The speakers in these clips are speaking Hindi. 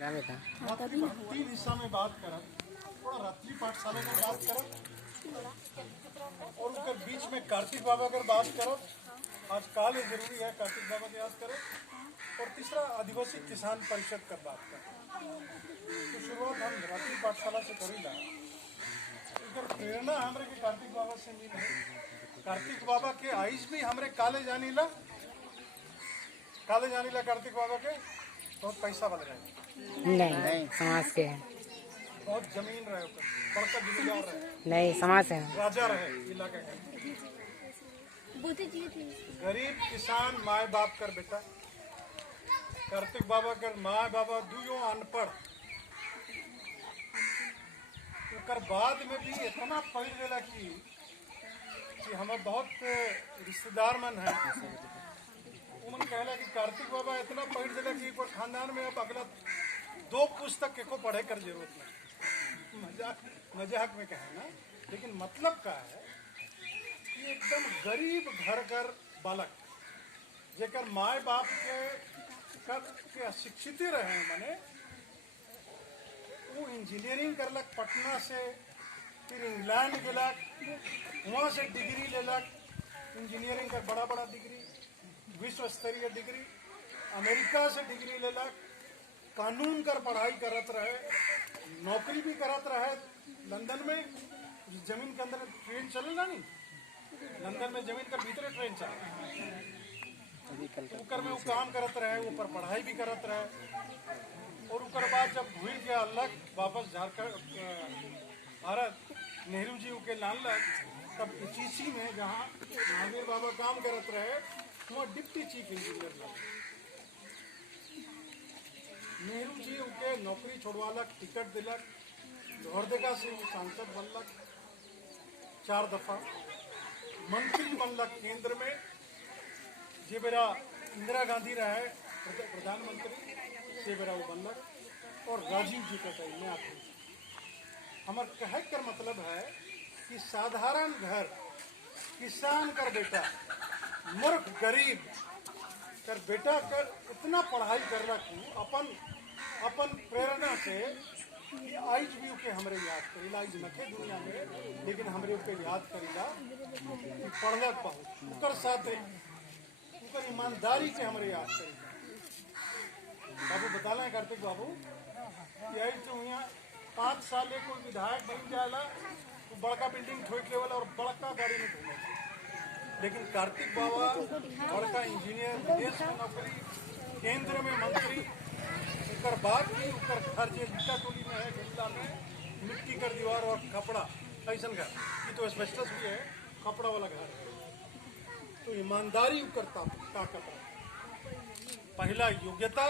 तीन हिस्सा में बात करब, थोड़ा रात्रि पाठशाला कर बात करब और उसके बीच में कार्तिक बाबा कर बात करब। आज काल जरूरी है कार्तिक बाबा के याद करें। और तीसरा आदिवासी किसान परिषद कर बात करें। तो शुरुआत हम रात्रि पाठशाला से करीला। इधर प्रेरणा हमरे के कार्तिक बाबा से मिले। कार्तिक बाबा के आइज भी हमरे काले जानीला कार्तिक बाबा के बहुत पैसा बन रहे, नहीं समाज से है, बहुत जमीन रहे, बड़का जमींदार रहे, नहीं समाज से है, राजा रहे इलाके के। गरीब किसान माए बाप कर बेटा, कार्तिक बाबा कर माए बाबा दुयो अनपढ़, उकर बाद में भी इतना पढ़ गया कि हमें बहुत रिश्तेदार मन है, उमन कहला कि कार्तिक बाबा इतना पढ़ दिला कि खानदान में अब अगला 2 पुस्तक के को पढ़े कर जरूरत नहीं। मजाक में कहे ना, लेकिन मतलब क्या है कि एकदम गरीब घर कर बालक जेकर माए बाप के अशिक्षित रहे मने, वो इंजीनियरिंग करलक पटना से, फिर इंग्लैंड गेलक, वहाँ से डिग्री लेलक, इंजीनियरिंग का बड़ा बड़ा डिग्री, विश्व स्तरीय डिग्री, अमेरिका से डिग्री लेलक, कानून कर पढ़ाई करत रहे, नौकरी भी करत रहे। लंदन में जमीन के अंदर ट्रेन चलेगा नहीं, लंदन में जमीन के भीतर ट्रेन चले, उकर में वो काम करत रहे, ऊपर पढ़ाई भी करत रहे। और उकर बाद जब भूल के अलग वापस झारखंड भारत नेहरू जी के लानलक, तब ईटीसी में जहाँ महावीर बाबा काम करत रहे, वहाँ डिप्टी चीफ इंजीनियर लग। नेहरू जी उनके नौकरी छोड़वालक, टिकट दिलक, लोहरदगा से वो सांसद बनलक, 4 दफा मंत्री बनलक केंद्र में। जे बेरा इंदिरा गांधी रहे प्रधानमंत्री, से बेरा वो बनलक। और राजीव जी का टाइम में आते हमार कहे कर मतलब है कि साधारण घर किसान कर बेटा, मूर्ख गरीब कर बेटा कर इतना पढ़ाई कर रखू अपन प्रेरणा से कि आज भी उके हमरे याद करेला। आज नखे दुनिया में, लेकिन हमरे उके याद करेला कि पढ़लक बहुत, उकर साथे उकर ईमानदारी से हमरे याद करेला। बाबू बताला है कार्तिक बाबू कि आज तो यहाँ 5 साल कोई विधायक बन जाला तो बड़का बिल्डिंग ठोक लेवल और बड़का गाड़ी में घूमे, लेकिन कार्तिक बाबा बड़का इंजीनियर, विदेश में नौकरी, केंद्र में मंत्री, उकर बाद भी उकर घर जो ईटा टोली में है गुजला में, मिट्टी कर दीवार और कपड़ा ऐसा घर, ये तो एस्बेस्टस भी है, कपड़ा वाला घर है। तो ईमानदारी उकर ताकत है। पहला योग्यता,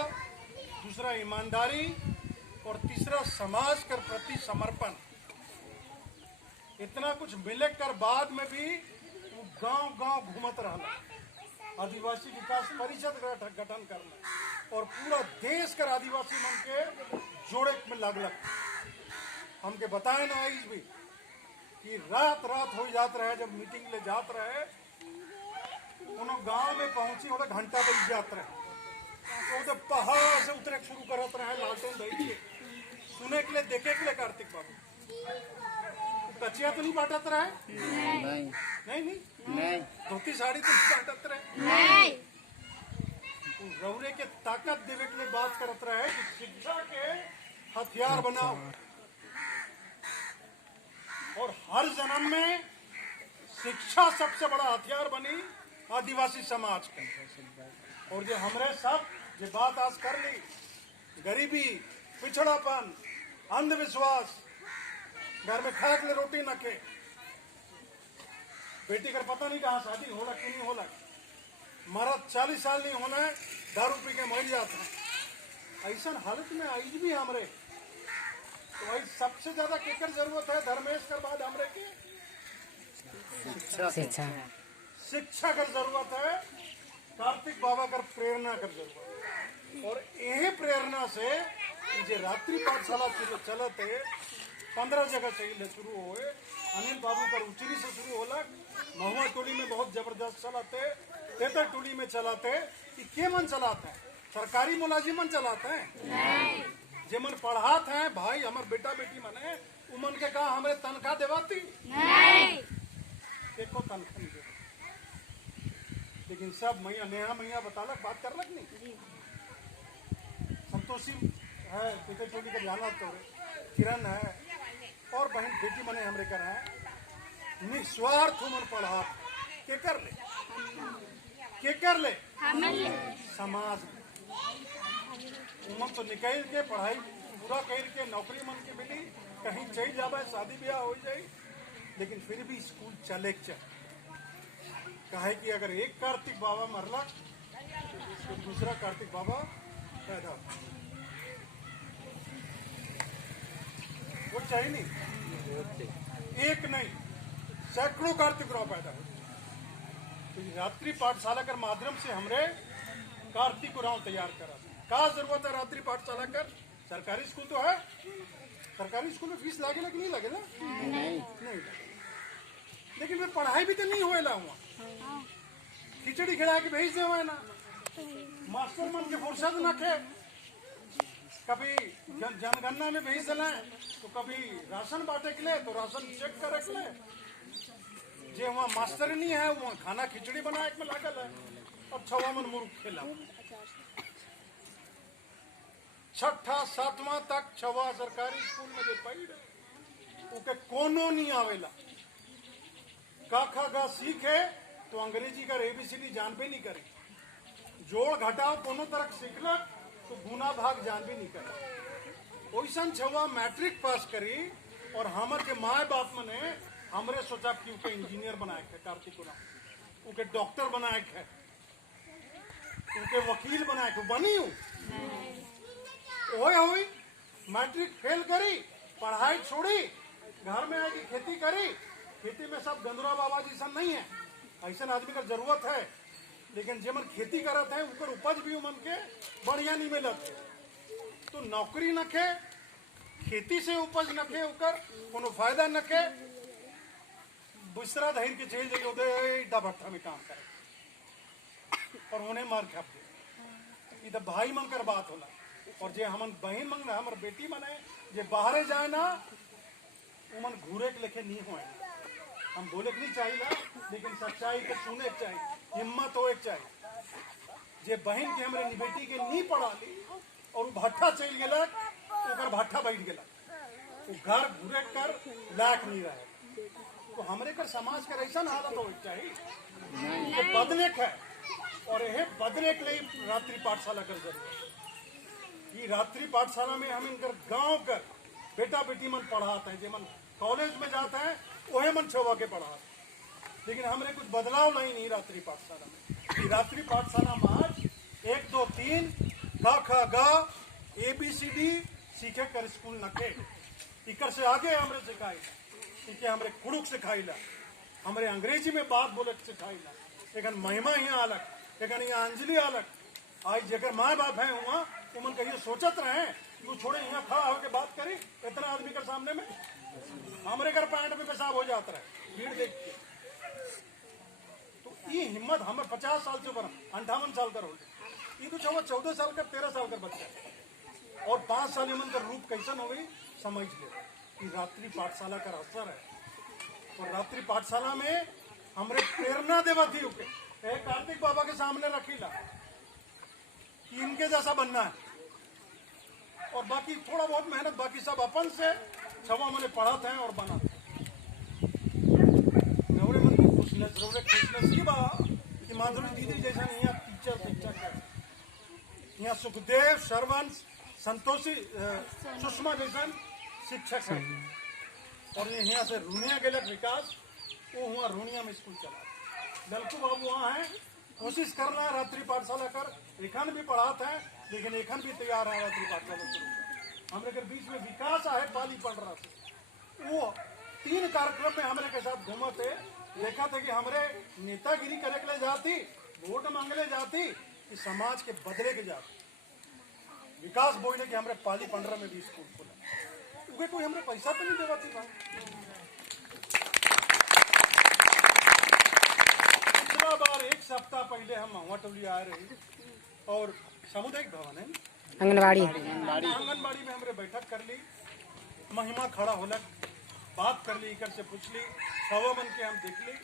दूसरा ईमानदारी, और तीसरा समाज कर प्रति समर्पण। इतना कुछ मिले कर बाद में भी वो गांव-गांव घूमत रहना, आदिवासी विकास परिषद गठन करना और पूरा देश कर आदिवासी मन के जोड़े में लगलक। हमके बताए ना आज भी कि रात हो जात रहे, जब मीटिंग ले जात रहे, उन्होंने गांव में पहुंची और घंटा बज जात रहे, तो पहाड़ से उतरे शुरू करत रहे, लालटेन दई के सुने के लिए, देखे के लिए। कार्तिक बाबू कचिया तो नहीं बांटत रहे, नहीं धोती साड़ी तो नहीं बांटत रहे, रौरे के ताकत देवे के लिए बात करत रहे कि शिक्षा के हथियार बनाओ, और हर जन्म में शिक्षा सबसे बड़ा हथियार बनी आदिवासी समाज का। और जो हमरे सब जो बात आज कर ली, गरीबी, पिछड़ापन, अंधविश्वास, घर में खाए के लिए रोटी न के, बेटी का पता नहीं कहाँ शादी होला कि नहीं होला, मर्द 40 साल नहीं होना है, दारू पी के मर जाता है। ऐसा हालत में आज भी हमरे, तो भाई सबसे ज्यादा केकर जरूरत है धर्मेश कर बाद हमरे के शिक्षा कर जरूरत है, कार्तिक बाबा कर प्रेरणा कर जरूरत है। और यही प्रेरणा से जो रात्रि पाठशाला चलत है, 15 जगह से शुरू हुए। अनिल बाबू कर उचरी से शुरू होला, महुआ टोली में बहुत जबरदस्त चलाते, तेतर टोली में चलाते। कि के मन चलाते हैं? सरकारी मुलाजिम मन चलाते हैं, जेमन पढ़ात हैं भाई हमार बेटा बेटी मने उमन के कहा हमरे तनख्वाह देवाती नहीं एको तनख्वाह नहीं देती, लेकिन सब मैया नेहा मैया बतालक बात करलक नहीं। संतोषी है पीते चोली का जाना तो किरण है और बहन बेटी मने हमरे कर है निस्वार्थ उमन पढ़ा के कर ले समाज में उमन तो निकल के पढ़ाई पूरा कर के नौकरी मन के मिली कहीं चल जावे शादी ब्याह हो जाए, लेकिन फिर भी स्कूल चले कहे कि अगर एक कार्तिक बाबा मरला तो दूसरा कार्तिक बाबा पैदा वो चाहिए नहीं, एक नहीं सैकड़ों कार्तिक राव पैदा हो। तो रात्रि पाठशाला कर माध्यम से हमरे कार्तिक राव तैयार करा का जरूरत है। रात्रि पाठशाला कर सरकारी स्कूल तो है, सरकारी स्कूल में फीस लागे कि नहीं लगे ना नहीं लगे, लेकिन फिर पढ़ाई भी तो नहीं होएला हुआ, खिचड़ी खिला के भेज दे हुए ना मास्टर मन के फुर्सत न थे, कभी जनगणना में भेज देना तो कभी राशन बांटे के लिए तो राशन चेक करे के लिए, जे वहाँ मास्टर नहीं है वहाँ खाना खिचड़ी बनाए में लागल है और छवा मन मुर्ख खेला। छठा सातवां तक छवा सरकारी स्कूल में जे पढ़ उके कोनो नहीं आवेला, का खा गा सीखे तो अंग्रेजी का एबीसीडी जानबे नहीं करे, जोड़ घटाव कोनो तरह सीखलक तो गुना भाग जानबे नहीं करे। ओइसन छवा मैट्रिक पास करी और हमर के माए बाप मने हमरे सोचा कि उके इंजीनियर बनाए के कार्तिक उके डॉक्टर बनाए के उके वकील बनाए के बनी हूँ ओए हुई मैट्रिक फेल करी पढ़ाई छोड़ी घर में आके खेती करी, खेती में सब गंदुरा बाबा जी सन नहीं है, ऐसा आदमी का जरूरत है, लेकिन जेमन खेती करत है ऊपर उपज भी उमन के बढ़िया नहीं मिलत, तो नौकरी न खे खेती से उपज न खे उकर कोनो फायदा न खे, बिस्तरा धैर के चल जाइए ईटा भट्टा में काम करे और उन्हें मार खा इधर भाई मन कर बात होला। और जे हमन बहन मन हमर बेटी मन है जे बाहरे जाए ना उमन घूरे के लेखे नहीं होए, हम बोले नहीं चाहिए लेकिन सच्चाई के सुने के चाहिए, हिम्मत हो चाहिए। जे बहन के हमरे बेटी के नहीं पढ़ा ली और वो भट्ठा चल गया ओकर भट्ठा बैठ गया वो घर घूरे कर लायक नहीं रहे, तो हमरे कर समाज का ऐसा हालत हो चाहिए ये बदले है और यह बदले के लिए रात्रि पाठशाला कर जरूरत। ये रात्रि पाठशाला में हम इनकर गांव कर बेटा बेटी मन पढ़ाते हैं, जे मन कॉलेज में जाते हैं वही मन छवा के पढ़ाते, लेकिन हमने कुछ बदलाव नहीं रात्रि पाठशाला में। रात्रि पाठशाला में आज 1 2 3 क ख ग ABCD सीखे कर स्कूल न के इकर से आगे हमरे सिखाइला, ठीक है हमरे कुड़ुक सिखाइला, हमरे अंग्रेजी में बात बोले सिखाइला, लेकिन महिमा यहाँ अलग, लेकिन यहाँ अंजलि अलग। आज जगह माँ बाप है वहाँ उमन कहिए सोचत रहे तू छोड़े यहाँ खड़ा होकर बात करी इतना आदमी के सामने में हमारे घर पैंट में पेशाब हो जाता रहे भीड़ देख के, तो ये हिम्मत हमें 50 साल से बना 58 साल का हो ये तो 14 साल का 13 साल का बच्चा और 5 साल इमन का रूप कैसन हो गई समझ ले। कि रात्रि पाठशाला का असर है और रात्रि पाठशाला में हमरे प्रेरणा देवा थी उके कार्तिक बाबा के सामने रखीला कि इनके जैसा बनना है और बाकी थोड़ा बहुत मेहनत बाकी सब अपन से छवा मैंने पढ़ाते हैं और बनाते मन को खुशनसीब कि माधुरी दीदी जैसा यहाँ टीचर शिक्षक है, यहाँ सुखदेव श्रवण संतोषी सुषमा जैसा शिक्षक है और यहाँ से रूनिया गेलक विकास वो हुआ रूनिया में स्कूल चला, ललकू बाबू वहाँ है कोशिश कर रहा है रात्रि पाठशाला कर एखन भी पढ़ाते हैं लेकिन एखन भी तैयार है रात्रि पाठशाला शुरू हमरे के बीच में विकास है पाली पढ़ रहा था वो 3 कार्यक्रम में हमरे के साथ घूमा थे, देखा था कि हमरे नेतागिरी करे के लिए जाती वोट मांगले जाती कि समाज के बदले के जाती। विकास बोले कि हमरे पाली पंडरा में भी स्कूल खोला उगे कोई हमरे पैसा तो नहीं देवा थी पिछला बार 1 सप्ताह पहले हम महुआ टोली आ रही और सामुदायिक भवन है आंगनबाड़ी आंगनबाड़ी में हमरे बैठक कर ली, महिमा खड़ा होलक, बात कर ली, इकर से पूछ ली, छवा मन के हम देख ली,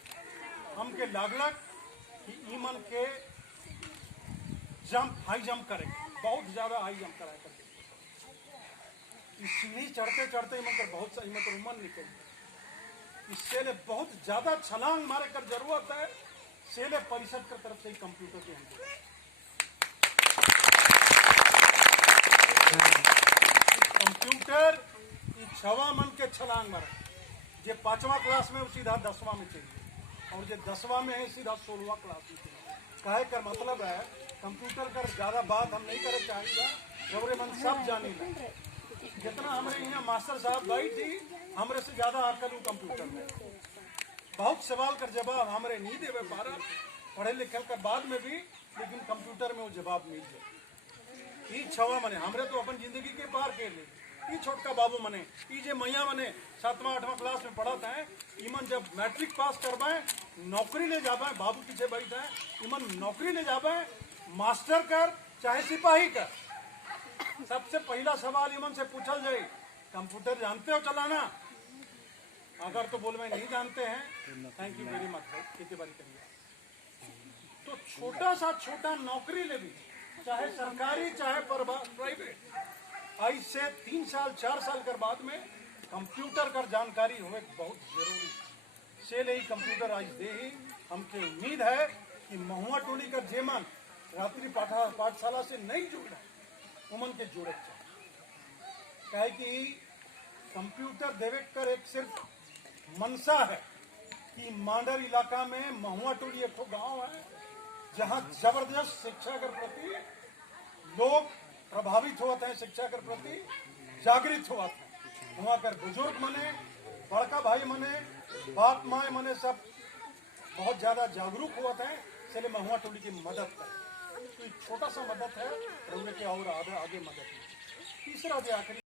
हमके लागलक कि ई मन के जंप हाई जंप करे, बहुत ज्यादा हाई जंप कराए करके सीढ़ी चढ़ते चढ़ते मतलब बहुत सा मतलब उमन निकल, इससे ले बहुत ज्यादा छलांग मारे कर जरूरत है। सेले परिषद की तरफ से ही कंप्यूटर के हम कंप्यूटर छवा मन के छलांग मारे, जे 5वां क्लास में सीधा 10वां में चलिए, और जो 10वां में है सीधा 16वां क्लास में चलिए। कहे कर मतलब है कंप्यूटर कर ज्यादा बात हम नहीं करे चाहिए, जबरे मन सब जानी ला। जितना हमारे यहाँ मास्टर साहब भाई थी, हमरे से ज्यादा अकल वो कंप्यूटर में, बहुत सवाल कर जवाब हमारे नहीं देवे पारा, पढ़े लिखे के बाद में भी, लेकिन कंप्यूटर में वो जवाब मिल जाए। ये छवा मने हमरे तो अपन जिंदगी के पार के ले, ये छोटका बाबू मने, ये जे मैया मने 7वां 8वां क्लास में पढ़ाते हैं, इमन जब मैट्रिक पास करवाए नौकरी ले जावे, बाबू पीछे बैठे हैं, इमन नौकरी ले जावे, मास्टर कर चाहे सिपाही कर, सबसे पहला सवाल इमन से पूछल जाए, कंप्यूटर जानते हो चलाना? अगर तो बोल में नहीं जानते हैं, थैंक यू वेरी मच भाई, खेती बाड़ी करिए। तो छोटा सा छोटा नौकरी ले भी, चाहे सरकारी चाहे प्राइवेट, आज से 3 साल 4 साल कर बाद में कंप्यूटर कर जानकारी होवे बहुत जरूरी से ले ही कंप्यूटर आज दे ही। हमके उम्मीद है कि महुआ टोली का जेमन रात्रि पाठशाला से नहीं जुड़ा उमन के जुड़े चाहिए, कहे कि कंप्यूटर देवे कर एक सिर्फ मनसा है कि मांडर इलाका में महुआ टोली एक गांव है जहां जबरदस्त शिक्षा के प्रति लोग प्रभावित होते हैं, शिक्षा के प्रति जागृत होते हैं। वहां कर बुजुर्ग मने, बड़का भाई मने, बाप माए मने सब बहुत ज्यादा जागरूक होते हैं, इसलिए महुआ टोली की मदद है। तो छोटा सा मदद है, और के और आगे मदद है। तीसरा जो आखिरी